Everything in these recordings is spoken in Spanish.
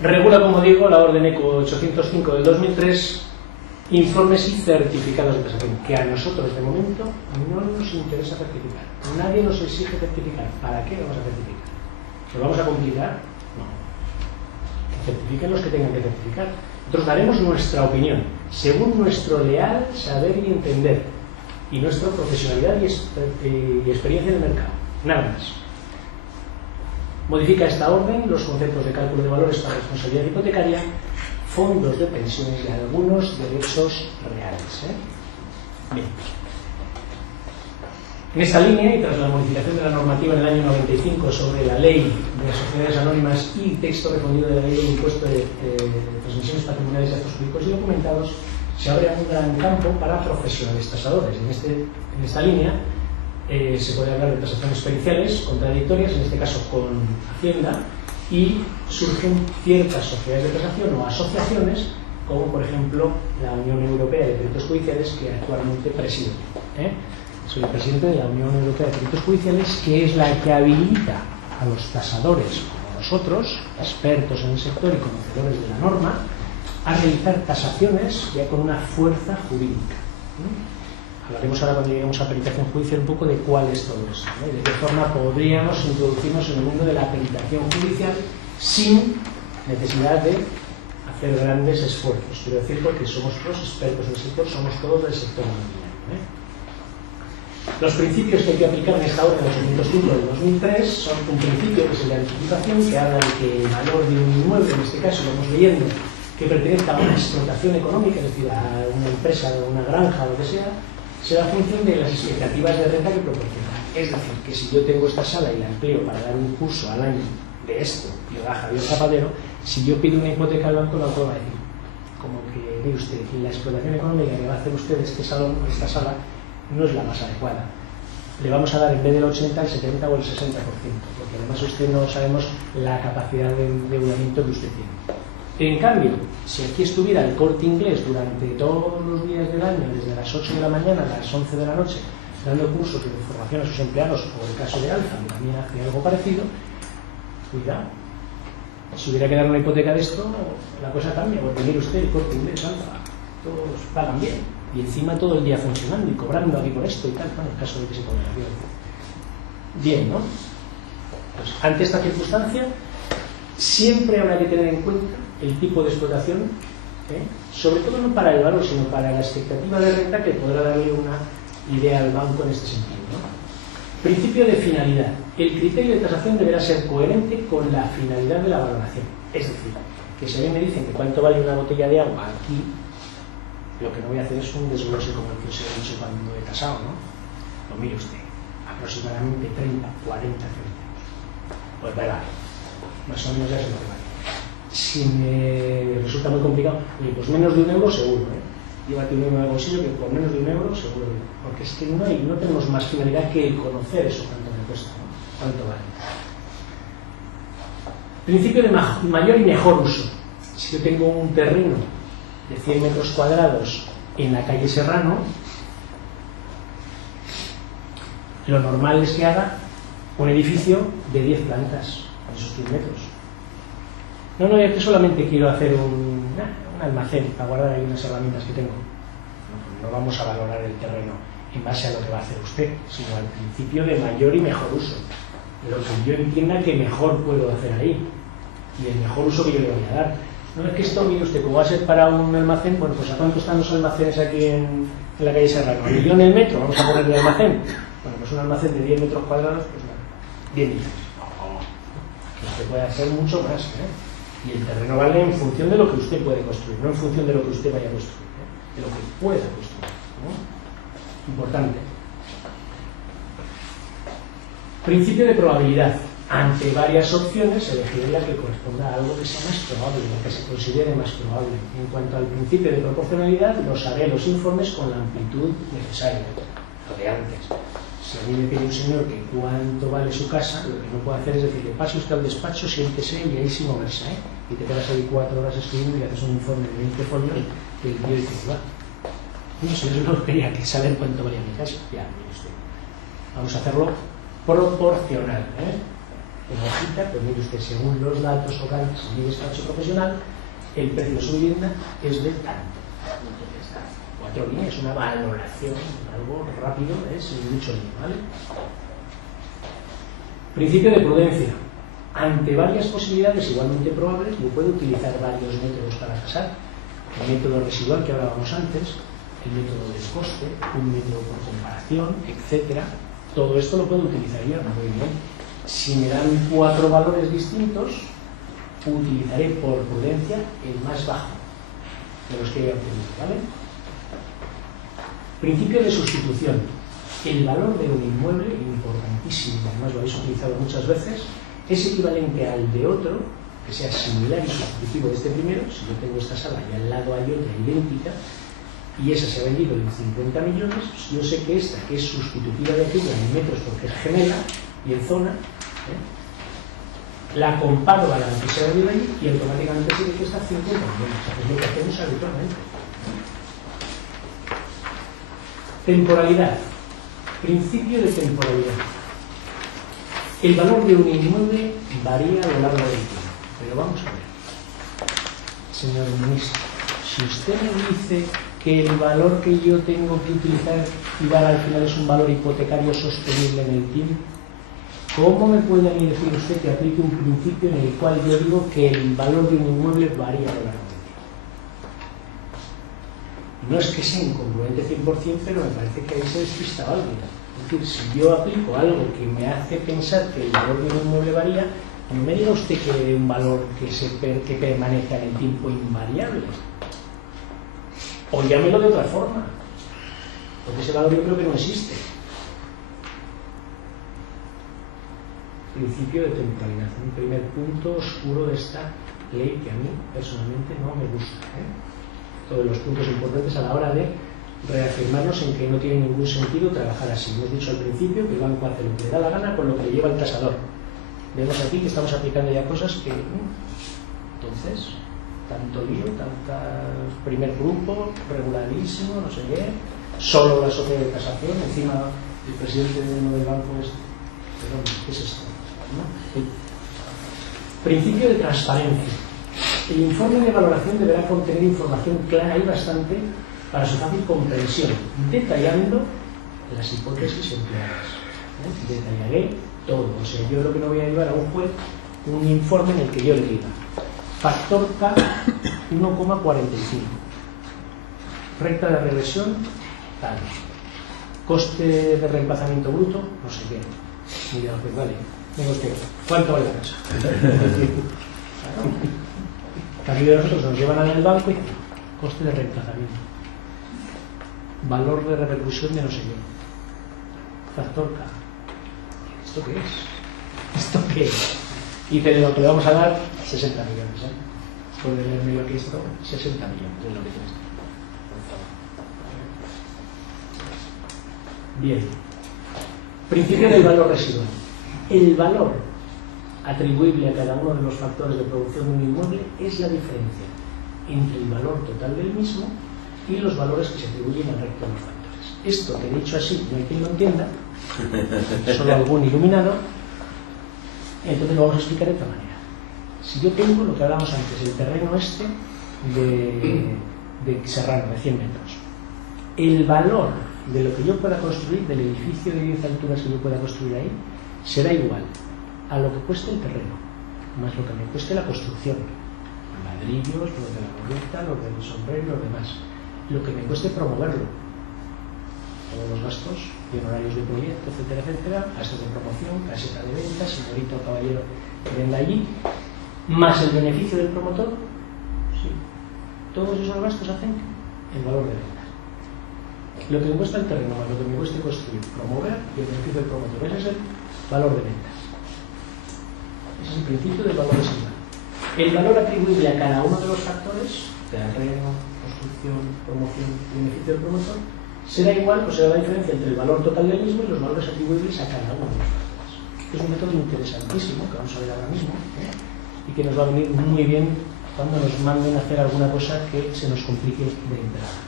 Regula, como digo, la orden ECO 805 del 2003, informes y certificados de tasación, que a nosotros de momento no nos interesa certificar. Nadie nos exige certificar. ¿Para qué vamos a certificar? ¿Lo vamos a complicar? No. Que certifiquen los que tengan que certificar. Nosotros daremos nuestra opinión, según nuestro leal saber y entender, y nuestra profesionalidad y experiencia en el mercado. Nada más. Modifica esta orden los conceptos de cálculo de valores para responsabilidad hipotecaria, fondos de pensiones y algunos derechos reales. Bien. En esta línea, y tras la modificación de la normativa en el año 95 sobre la ley de sociedades anónimas y texto refundido de la ley del impuesto de transmisiones patrimoniales de actos públicos y documentados, se abre un gran campo para profesionales tasadores. En esta línea se puede hablar de tasaciones periciales contradictorias, en este caso con Hacienda, y surgen ciertas sociedades de tasación o asociaciones, como por ejemplo la Unión Europea de Peritos Judiciales, que actualmente presido. Soy el presidente de la Unión Europea de Peritos Judiciales, que es la que habilita a los tasadores como nosotros, expertos en el sector y conocedores de la norma, a realizar tasaciones ya con una fuerza jurídica. Hablaremos ahora, cuando lleguemos a peritación judicial, un poco de cuál es todo eso, ¿no? Y de qué forma podríamos introducirnos en el mundo de la peritación judicial sin necesidad de hacer grandes esfuerzos. Quiero decir, porque somos todos expertos en el sector, somos todos del sector inmobiliario. Los principios que hay que aplicar en esta orden 805 del 2003 son un principio, que es el de anticipación, que habla de que el valor de un inmueble, en este caso lo vamos leyendo, que pertenezca a una explotación económica, es decir, a una empresa, a una granja, lo que sea, será función de las expectativas de renta que proporciona. Es decir, que si yo tengo esta sala y la empleo para dar un curso al año de esto, yo da Javier Zapatero, si yo pido una hipoteca al banco, el banco va a decir, como que, mire usted, la explotación económica que va a hacer usted este salón, esta sala, no es la más adecuada. Le vamos a dar, en vez del 80, el 70 o el 60%, porque además usted no sabemos la capacidad de endeudamiento que usted tiene. En cambio, si aquí estuviera el Corte Inglés durante todos los días del año, desde las 8 de la mañana a las 11 de la noche, dando cursos de formación a sus empleados, o el caso de Alfa, que también hace algo parecido, cuidado. Si hubiera que dar una hipoteca de esto, la cosa cambia, porque mire usted, el Corte Inglés, Alfa, todos pagan bien, y encima todo el día funcionando y cobrando aquí por esto y tal, bueno, el caso de que se ponga bien, ¿no? Pues ante esta circunstancia, siempre habrá que tener en cuenta el tipo de explotación, sobre todo no para el valor, sino para la expectativa de renta que podrá darle una idea al banco en este sentido, ¿no? Principio de finalidad. El criterio de tasación deberá ser coherente con la finalidad de la valoración. Es decir, que si a mí me dicen que cuánto vale una botella de agua aquí, lo que no voy a hacer es un desglose como el que os he dicho cuando he tasado, ¿no? Lo mire usted, aproximadamente 30, 40 céntimos. Pues vale, más o menos ya se lo vale. Si me resulta muy complicado, pues menos de €1 seguro, llévate €1 en el bolsillo, que por menos de €1 seguro, porque es que no tenemos más finalidad que el conocer eso, cuánto me cuesta, ¿no? Cuánto vale. Principio de mayor y mejor uso. Si yo tengo un terreno de 100 metros cuadrados en la calle Serrano, lo normal es que haga un edificio de 10 plantas en esos 100 metros. No, es que solamente quiero hacer un almacén para guardar ahí unas herramientas que tengo. No vamos a valorar el terreno en base a lo que va a hacer usted, sino al principio de mayor y mejor uso. Lo que yo entienda que mejor puedo hacer ahí y el mejor uso que yo le voy a dar. No es que esto, mire usted, como va a ser para un almacén, bueno, pues ¿a cuánto están los almacenes aquí en la calle Serrano? ¿1 millón el metro? Vamos a ponerle el almacén. Bueno, pues un almacén de 10 metros cuadrados, pues nada, 10 millones. No, usted puede hacer mucho más, Y el terreno vale en función de lo que usted puede construir, no en función de lo que usted vaya a construir, de lo que pueda construir, ¿no? Importante. Principio de probabilidad. Ante varias opciones, elegiré la que corresponda a algo que sea más probable, lo que se considere más probable. En cuanto al principio de proporcionalidad, los haré los informes con la amplitud necesaria, lo de antes. Si a mí me pide un señor que cuánto vale su casa, lo que no puedo hacer es decirle, pase usted al despacho, siéntese y ahí sin moverse, y te quedas ahí 4 horas escribiendo y haces un informe de 20 folios que el tío dice, va. No sé, yo no quería que saber cuánto valía mi casa. Ya, mire usted. Vamos a hacerlo proporcional, en hojita, pues mire usted, según los datos orales y despacho profesional, el precio de su vivienda es de tanto. Entonces, 4 líneas, una valoración, algo rápido, sin mucho lío, ¿vale? Principio de prudencia. Ante varias posibilidades igualmente probables, yo puedo utilizar varios métodos para tasar. El método residual que hablábamos antes, el método del coste, un método por comparación, etcétera. Todo esto lo puedo utilizar yo, muy bien. Si me dan 4 valores distintos, utilizaré por prudencia el más bajo de los que he obtenido, ¿vale? Principio de sustitución. El valor de un inmueble, importantísimo, además lo habéis utilizado muchas veces, es equivalente al de otro, que sea similar y sustitutivo de este primero. Si yo tengo esta sala y al lado hay otra idéntica, y esa se ha vendido en 50 millones, pues yo sé que esta, que es sustitutiva de aquella en metros porque es gemela y en zona, la comparo a la que se ha vendido allí y automáticamente sé que está 50 millones. O sea, es lo que hacemos habitualmente. Temporalidad. Principio de temporalidad. El valor de un inmueble varía a lo largo del tiempo. Pero vamos a ver, señor ministro, si usted me dice que el valor que yo tengo que utilizar y dar al final es un valor hipotecario sostenible en el tiempo, ¿cómo me puede decir usted que aplique un principio en el cual yo digo que el valor de un inmueble varía a lo largo del tiempo? No es que sea incongruente 100%, pero me parece que ahí se despista algo. Es decir, si yo aplico algo que me hace pensar que el valor de un inmueble varía, no me diga usted que de un valor que permanezca en el tiempo invariable. O llámelo de otra forma, porque ese valor yo creo que no existe. Principio de temporalidad, un primer punto oscuro de esta ley que a mí personalmente no me gusta. Todos los puntos importantes a la hora de reafirmarnos en que no tiene ningún sentido trabajar así. Hemos dicho al principio que el banco hace lo que le da la gana con lo que le lleva el tasador. Vemos aquí que estamos aplicando ya cosas que... Entonces, tanto lío, primer grupo, regularísimo, no sé qué, solo la sociedad de tasación, encima el presidente del banco es... Perdón, ¿qué es esto? ¿No? Principio de transparencia. El informe de valoración deberá contener información clara y bastante para su fácil comprensión, detallando las hipótesis empleadas. Detallaré todo. O sea, yo creo que no voy a llevar a un juez un informe en el que yo le diga factor K 1,45, recta de regresión tal, coste de reemplazamiento bruto, no sé qué. Mira, pues vale, venga usted, ¿cuánto vale la casa? Aquí de nosotros nos llevan al banco y coste de reemplazamiento, valor de repercusión de no sé qué, factor K. ¿Esto qué es? ¿Esto qué es? Y te lo que le vamos a dar 60 millones. Puedes leerme aquí esto, 60 millones es lo que tienes. Bien. Principio del valor residual. El valor atribuible a cada uno de los factores de producción de un inmueble es la diferencia entre el valor total del mismo y los valores que se atribuyen al resto de los factores. Esto que he dicho así, no hay quien lo entienda, solo algún iluminado. Entonces lo vamos a explicar de otra manera. Si yo tengo lo que hablábamos antes, el terreno este de Serrano, de 100 metros, el valor de lo que yo pueda construir, del edificio de 10 alturas que yo pueda construir ahí, será igual a lo que cueste el terreno, más lo que me cueste la construcción, los ladrillos, lo de la coleta, lo del sombrero, lo demás, lo que me cueste promoverlo, todos los gastos y honorarios de proyecto, etcétera, etcétera, gastos de promoción, caseta de venta, señorito o caballero que venda allí, más el beneficio del promotor, sí. Todos esos gastos hacen el valor de ventas. Lo que me cuesta el terreno, más lo que me cueste construir, promover y el beneficio del promotor, ese es el valor de ventas. Ese es el principio del valor residual. El valor atribuible a cada uno de los factores, terreno, construcción, promoción y beneficio del promotor, será igual, o será la diferencia entre el valor total del mismo y los valores atribuibles a cada uno de los factores. Es un método interesantísimo que vamos a ver ahora mismo, y que nos va a venir muy bien cuando nos manden a hacer alguna cosa que se nos complique de entrada.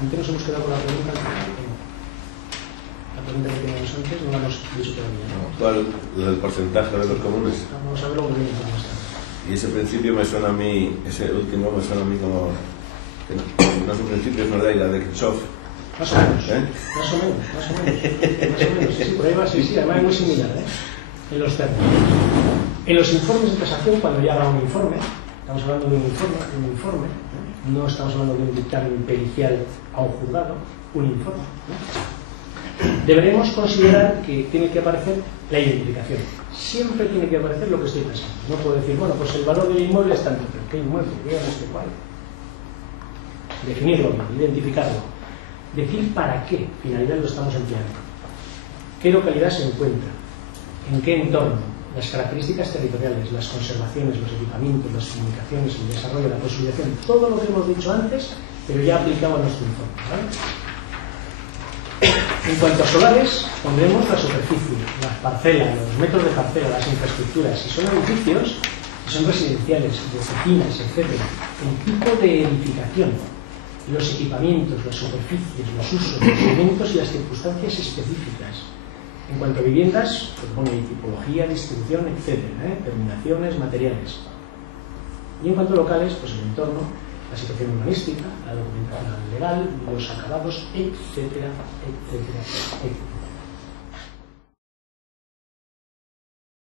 Antes nos hemos quedado con la pregunta. La pregunta que teníamos antes no la hemos dicho todavía, ¿no? ¿Cuál? ¿El porcentaje de los comunes? Vamos a ver lo que viene más tarde. Y ese principio me suena a mí, ese último me suena a mí como que no es un principio, es verdad, y la de Kirchhoff. Más o menos, más o menos, más o menos, sí, por ahí va, sí, además es muy similar, en los términos. En los informes de tasación, cuando ya haga un informe, estamos hablando de un informe, no estamos hablando de un dictamen pericial a un juzgado, un informe, deberemos considerar que tiene que aparecer la identificación. Siempre tiene que aparecer lo que estoy pensando. No puedo decir, bueno, pues el valor del inmueble es tanto, pero ¿qué inmueble? Dígame este cuál. Definirlo bien, identificarlo. Decir para qué finalidad lo estamos empleando. ¿Qué localidad se encuentra? ¿En qué entorno? Las características territoriales, las conservaciones, los equipamientos, las comunicaciones, el desarrollo, la consolidación, todo lo que hemos dicho antes, pero ya aplicado a nuestro informe, ¿vale? En cuanto a solares, pondremos la superficie, las parcelas, los metros de parcela, las infraestructuras. Si son edificios, si son residenciales, de oficinas, etc. El tipo de edificación, los equipamientos, las superficies, los usos, los elementos y las circunstancias específicas. En cuanto a viviendas, pues pone tipología, distribución, etc. Terminaciones, materiales. Y en cuanto a locales, pues el entorno, la situación urbanística, la documentación legal, los acabados, etcétera, etcétera, etcétera.